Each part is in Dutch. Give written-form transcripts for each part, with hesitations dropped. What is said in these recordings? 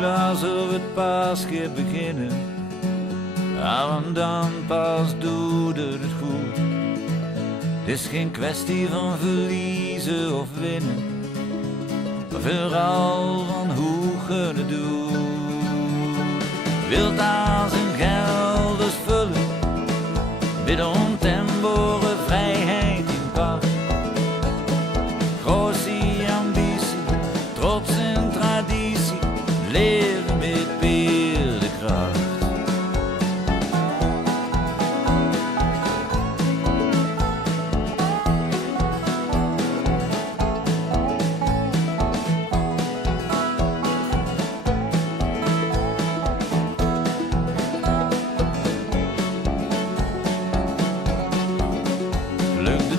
voelen alsof het pas gaat beginnen. En dan pas doet het het goed. Het is geen kwestie van verliezen of winnen, maar vooral van hoe je het doet. Wilt als een gelders vullen, met ontembare vrijheid in pacht. Grootste ambitie, trots en traditie, leven met beerdekracht.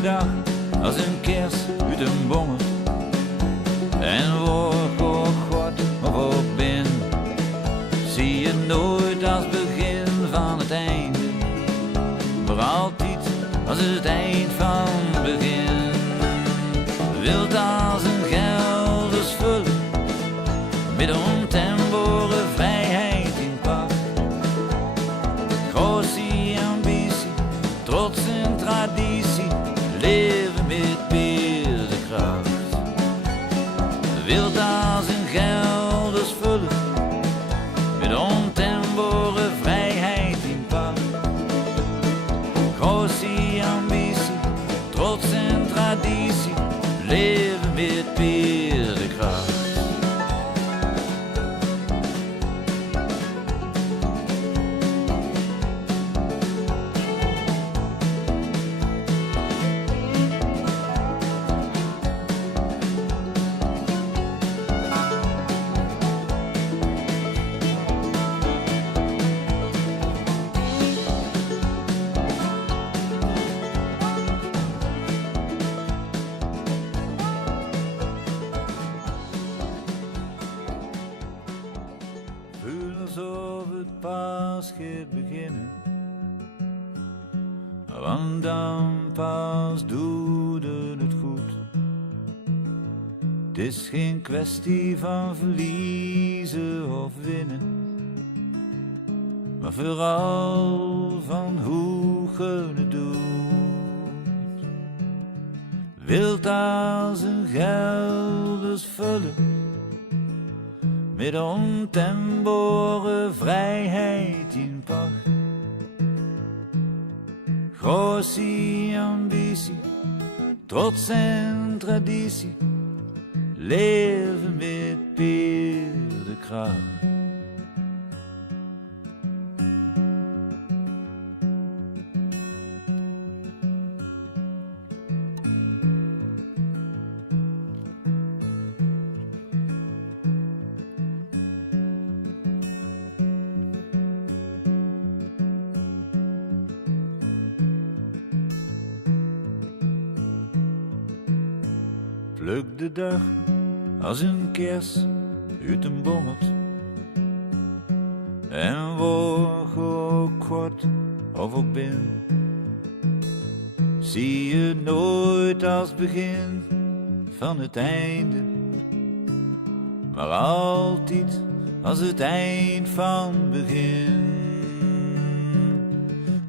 Dag als een kers uit een bonger. En waar ook God of ook ben, zie je nooit als begin van het einde, maar altijd als het eind van het begin. Wilt als een gelders vullen, met ontembare vrijheid in pacht. Grootste ambitie, trots en traditie, leven met beerdekracht. Wilt als een gelders vullen, met ontembare vrijheid in pacht. Grootste ambitie, trots en traditie, leven met beerdekracht. Alsof het pas gaat beginnen, want dan pas doet het goed. Het is geen kwestie van verliezen of winnen, maar vooral van hoe je het doet. Wilt als een gelders vullen, met ontembare vrijheid in pacht. Grootste ambitie, trots en traditie, leven met beerdekracht. Pluk de dag als een kers uit een bongert. En waar ook God of ook ben, zie je nooit als begin van het einde, maar altijd als het eind van begin.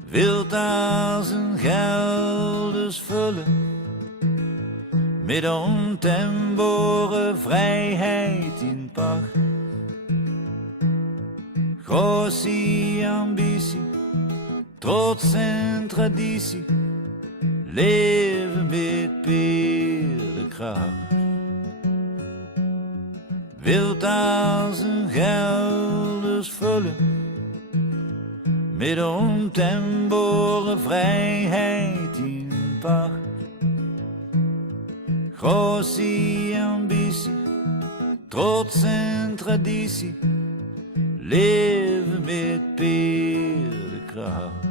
Wilt als een gelders vullen, met ontembare vrijheid in pacht. Grootste ambitie, trots en traditie, leven met beerdekracht. Wilt als een gelders vullen, met ontembare vrijheid in pacht. Grootste ambitie, trots en traditie, leven met beerdekracht.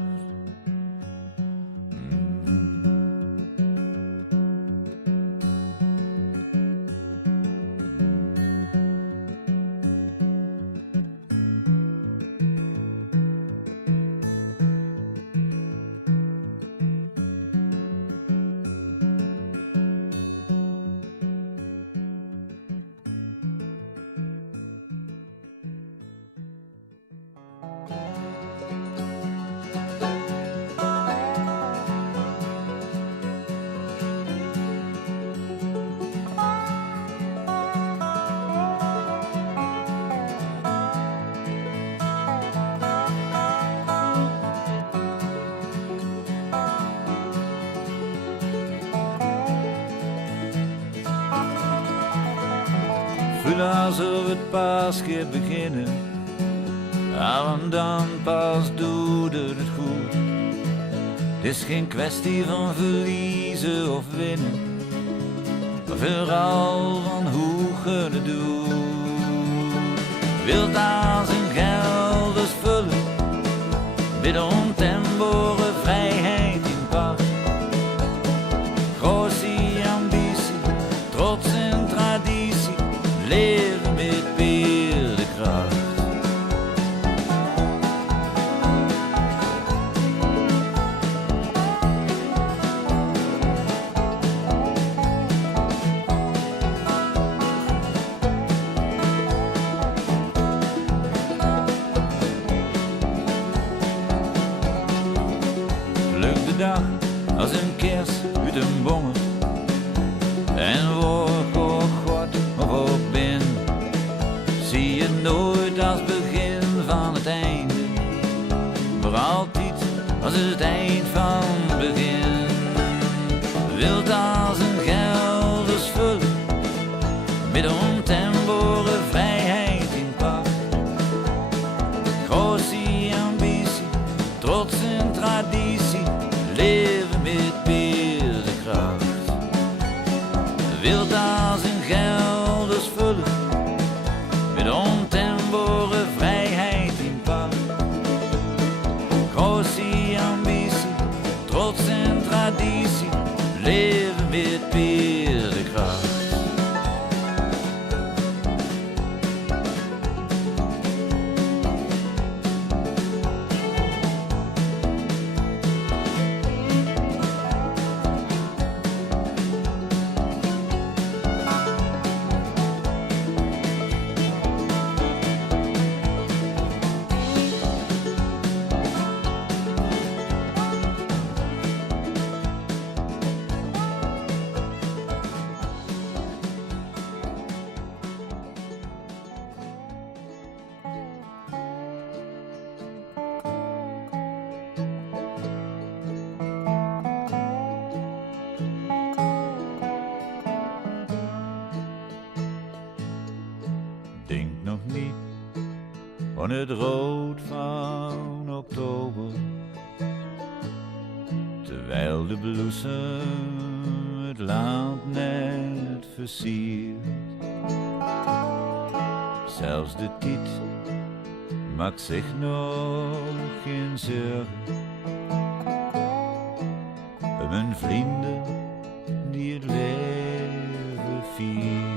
voel alsof het pas gaat beginnen. En dan pas doet het goed. Het is geen kwestie van verliezen of winnen, maar vooral van hoe je het doet. Wilt als een gelders vullen, met ontembare vrijheid in pacht. Grootste ambitie, trots en traditie, leven met beeldenkracht. Dag als een kers uit een bonger. En waar oh God of op ben, zie je nooit als begin van het einde, maar altijd als het eind van het begin. Wilt als een gelders vullen, met ontembare vrijheid in pacht. Grootste ambitie, trots en traditie, leven met beeldenkracht. Wilt als een gelders vullen, met ontembare vrijheid in pacht. Grootste ambitie, trots en traditie, leven met beeldenkracht. Denk nog niet aan het rood van oktober, terwijl de bloesem het land net versiert. Zelfs de tijd maakt zich nog geen zorgen. Mijn vrienden die het leven vieren.